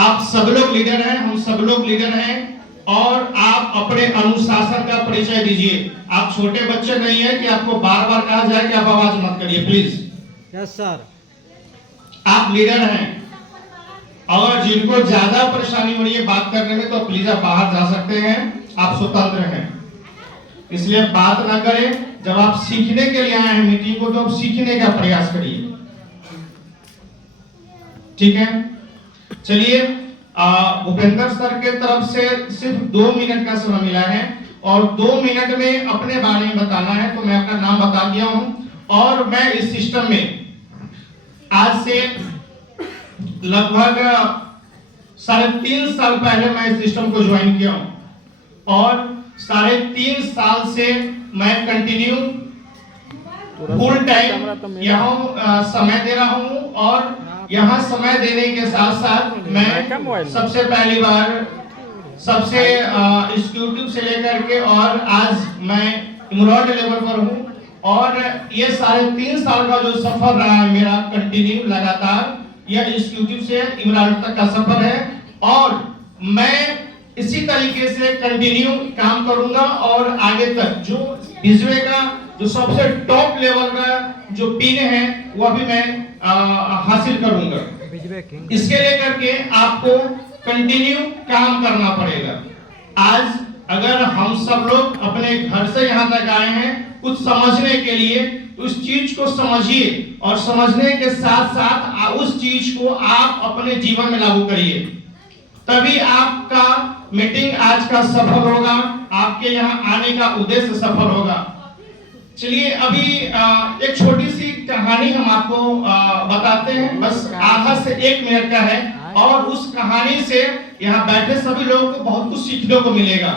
आप सब लोग लीडर हैं, हम सब लोग लीडर हैं, और आप अपने अनुशासन का परिचय दीजिए। आप छोटे बच्चे नहीं है कि आपको बार बार कहा जाए कि आप आवाज मत करिए, प्लीज। Yes sir. आप लीडर हैं, और जिनको ज्यादा परेशानी हो रही है बात करने में, तो प्लीज आप बाहर जा सकते हैं, आप स्वतंत्र हैं। इसलिए बात ना करें। जब आप सीखने के लिए आए हैं मीटिंग को, तो आप सीखने का प्रयास करिए, ठीक है। चलिए, भूपेंद्र सर के तरफ से सिर्फ 2 मिनट का समय मिला है, और 2 मिनट में अपने बारे में बताना है। तो मैं अपना नाम बता दिया हूं, और मैं इस सिस्टम में आज से लगभग 3.5 साल पहले मैं इस सिस्टम को ज्वाइन किया हूं, और 3.5 साल से मैं कंटिन्यू फुल टाइम यहाँ समय दे रहा हूँ। और यहाँ समय देने के साथ साथ मैं सबसे पहली बार सबसे एग्जीक्यूटिव से लेकर के और आज मैं इमराल्ड लेवल पर हूँ। और ये 3.5 साल का जो सफर रहा है मेरा कंटिन्यू लगातार, यह एग्जीक्यूटिव से इमराल्ड तक का सफर है, और मैं इसी तरीके से कंटिन्यू काम करूंगा। और आगे तक जो बिजवे का जो सबसे टॉप लेवल का जो पिन है वह भी मैं हासिल करूंगा। इसके लेकर के आपको कंटिन्यू काम करना पड़ेगा। आज अगर हम सब लोग अपने घर से यहाँ तक आए हैं कुछ समझने के लिए, तो उस चीज को समझिए, और समझने के साथ साथ उस चीज को आप अपने जीवन में लागू करिए, तभी आपका मीटिंग आज का सफल होगा, आपके यहाँ आने का उद्देश्य सफल होगा। चलिए, अभी एक छोटी सी कहानी हम आपको बताते हैं, बस आधा से 1 मिनट का है, और उस कहानी से यहाँ बैठे सभी लोगों को बहुत कुछ सीखने को मिलेगा।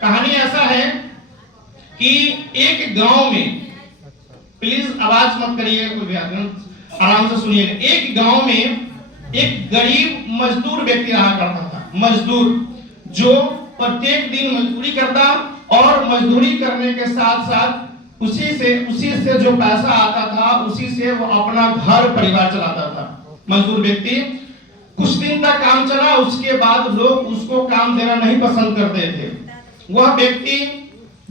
कहानी ऐसा है कि एक गांव में, प्लीज आवाज मत करिए, कोई भी आराम से सुनिए। एक गांव में एक गरीब मजदूर व्यक्ति रहा करता था, मजदूर जो प्रत्येक दिन मजदूरी करता, और मजदूरी करने के साथ साथ उसी से जो पैसा आता था, उसी से वो अपना घर परिवार चलाता था। मजदूर व्यक्ति कुछ दिन तक काम चला, उसके बाद लोग उसको काम देना नहीं पसंद करते थे। वह व्यक्ति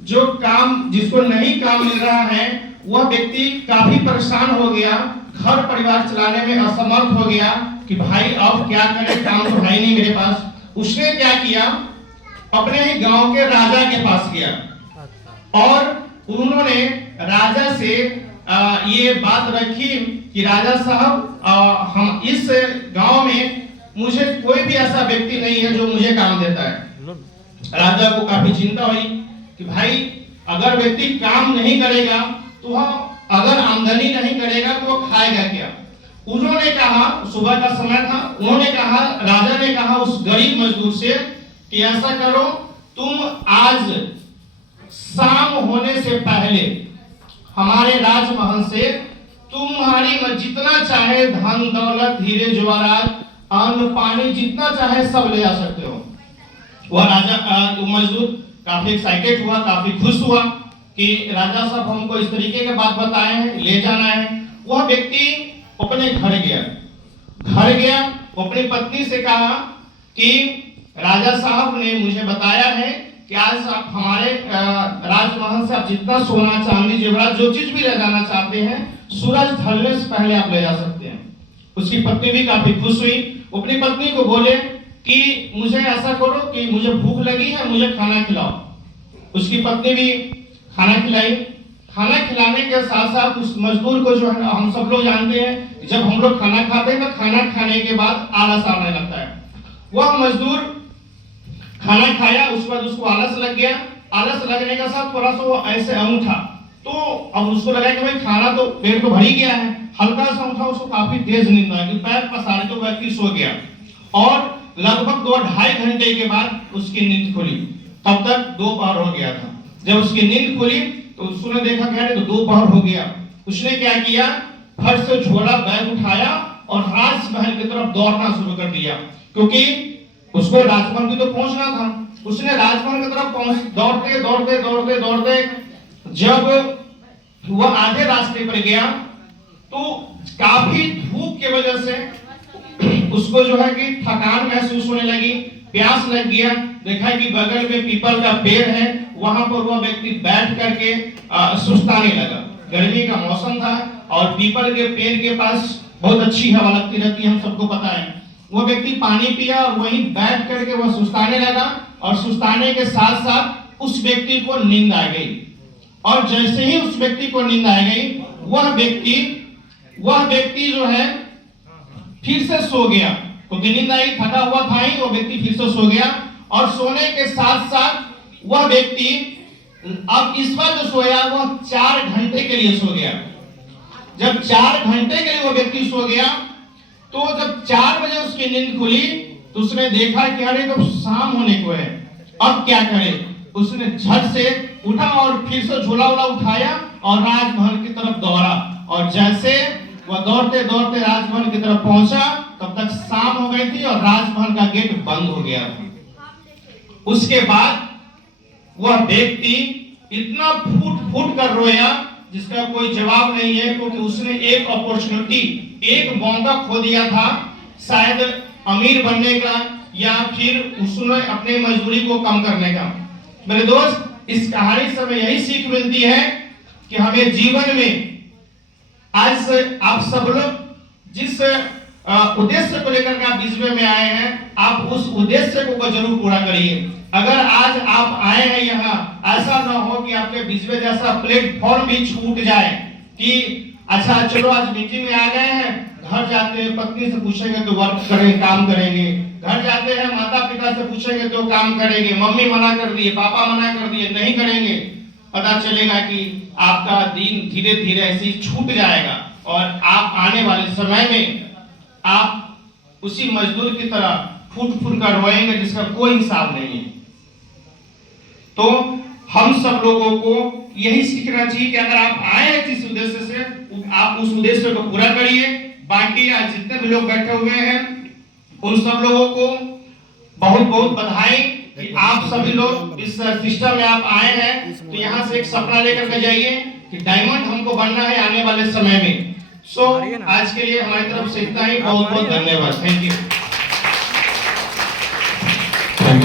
जो काम, जिसको नहीं काम मिल रहा है, वह व्यक्ति काफी परेशान हो गया, घर परिवार चलाने में असमर्थ हो गया कि भाई अब क्या करें, काम तो है नहीं मेरे पास। उसने क्या किया, अपने ही गांव के राजा के पास गया, और उन्होंने राजा से ये बात रखी कि राजा साहब, हम इस गांव में मुझे कोई भी ऐसा व्यक्ति नहीं है जो मुझे काम देता है। राजा को काफी चिंता हुई कि भाई अगर व्यक्ति काम नहीं करेगा तो वह अगर आमदनी नहीं करेगा तो वो खाएगा क्या। उन्होंने कहा, सुबह का समय था, उन्होंने कहा, राजा ने कहा उस गरीब मजदूर से कि ऐसा करो, तुम आज शाम होने से पहले हमारे राजमहल से तुम्हारी जितना चाहे धन दौलत हीरे जवाहरात अन्न पानी जितना चाहे सब ले जा सकते हो। वह राजा मजदूर काफी एक्साइटेड हुआ, काफी खुश हुआ कि राजा साहब हमको इस तरीके की बात बताए हैं, ले जाना है। वह व्यक्ति अपने घर गया, अपनी पत्नी से कहा कि राजा साहब ने मुझे बताया है कि आज आप हमारे राजमहल से आप जितना सोना चांदी जेवरात जो चीज भी ले जाना चाहते हैं, सूरज ढलने से पहले आप ले जा सकते हैं। उसकी पत्नी भी काफी खुश हुई, अपनी पत्नी को बोले कि मुझे ऐसा करो कि मुझे भूख लगी है, मुझे खाना खिलाओ। उसकी पत्नी भी खाना खिलाई। खाना खिलाने के साथ साथ उस मजदूर को, जो है हम सब लोग जानते हैं जब हम लोग खाना खाते हैं तो खाना खाने के बाद आलस आने लगता है। वह मजदूर खाना खाया, उसके बाद उसको आलस लग गया। आलस लगने के साथ थोड़ा सा वो ऐसे उठा, तो अब उसको लगा कि भाई खाना तो पेट को भर ही गया है। हल्का सा उठा, उसको काफी तेज नींद आ गई, पैर पसार के व्यक्ति सो गया, और लगभग 2-2.5 घंटे के बाद उसकी नींद खुली। तब तक दोपहर हो गया था। जब उसकी नींद खुली तो उसने देखा क्या, तो दोपहर हो गया। उसने क्या किया, फट से झोला बैग उठाया और राजमहल की तरफ दौड़ना शुरू कर दिया, क्योंकि उसको राजमहल की तो पहुंचना था। उसने राजमहल की तरफ दौड़ते दौड़ते दौड़ते दौड़ते जब वह आधे रास्ते पर गया तो काफी धूप की वजह से उसको जो है कि थकान महसूस होने लगी, प्यास लग गया। देखा कि बगल में पीपल का पेड़ है, वहां पर वह व्यक्ति बैठ करके सुस्ताने लगा। गर्मी का मौसम था और पीपल के पेड़ के पास बहुत अच्छी हवा लगती रहती है, हम सबको पता है। वह व्यक्ति पानी पिया और वहीं बैठ करके वह सुस्ताने लगा और सुस्ताने के साथ साथ उस व्यक्ति को नींद आ गई। और जैसे ही उस व्यक्ति को नींद आ गई, वह व्यक्ति जो है फिर से सो गया, क्योंकि नींद आई, थका हुआ था ही, वो व्यक्ति फिर से सो गया। और सोने के साथ साथ वह व्यक्ति अब इस बार जो सोया वह 4 घंटे के लिए सो गया। जब 4 घंटे के लिए वो व्यक्ति सो गया, तो जब 4 बजे उसकी नींद खुली तो उसने देखा कि अरे तो शाम होने को है, अब क्या करे। उसने झट से उठा और फिर से झोला वोला उठाया और राजमहल की तरफ दौड़ा। और जैसे वह दौड़ते दौड़ते राजमहल की तरफ पहुंचा, तब तक शाम हो गई थी और राजमहल का गेट बंद हो गया था। उसके बाद वह व्यक्ति इतना फूट फूट कर रोया जिसका कोई जवाब नहीं है, क्योंकि उसने एक अपॉर्चुनिटी, एक मौका खो दिया था, शायद अमीर बनने का या फिर उसने अपने मजदूरी को कम करने का। मेरे दोस्त, इस कहानी से हमें यही सीख मिलती है कि हमें जीवन में आज आप सब लोग जिस उद्देश्य को लेकर के आप विश्व में आए हैं, आप उस उद्देश्य को जरूर पूरा करिए। अगर आज आप आए हैं यहाँ, ऐसा ना हो कि आपके विश्व जैसा प्लेटफॉर्म भी छूट जाए कि अच्छा चलो आज मीटिंग में आ गए हैं, घर जाते हैं पत्नी से पूछेंगे तो वर्क करेंगे, काम करेंगे, घर जाते हैं माता पिता से पूछेंगे तो काम करेंगे, मम्मी मना कर दिए, पापा मना कर दिए, नहीं करेंगे। पता चलेगा कि आपका दिन धीरे धीरे ऐसे छूट जाएगा और आप आने वाले समय में आप उसी मजदूर की तरह फूट फूट कर रोएंगे जिसका कोई हिसाब नहीं है। तो हम सब लोगों को यही सीखना चाहिए कि अगर आप आए हैं जिस उद्देश्य से, आप उस उद्देश्य को पूरा करिए। बाकी आज जितने भी लोग बैठे हुए हैं उन सब लोगों को बहुत बहुत बधाई कि आप सभी लोग इस सिस्टम में आप आए हैं। तो यहाँ से एक सपना लेकर के जाइए कि डायमंड हमको बनना है आने वाले समय में। सो आज के लिए हमारी तरफ से इतना ही। बहुत बहुत धन्यवाद। Thank you.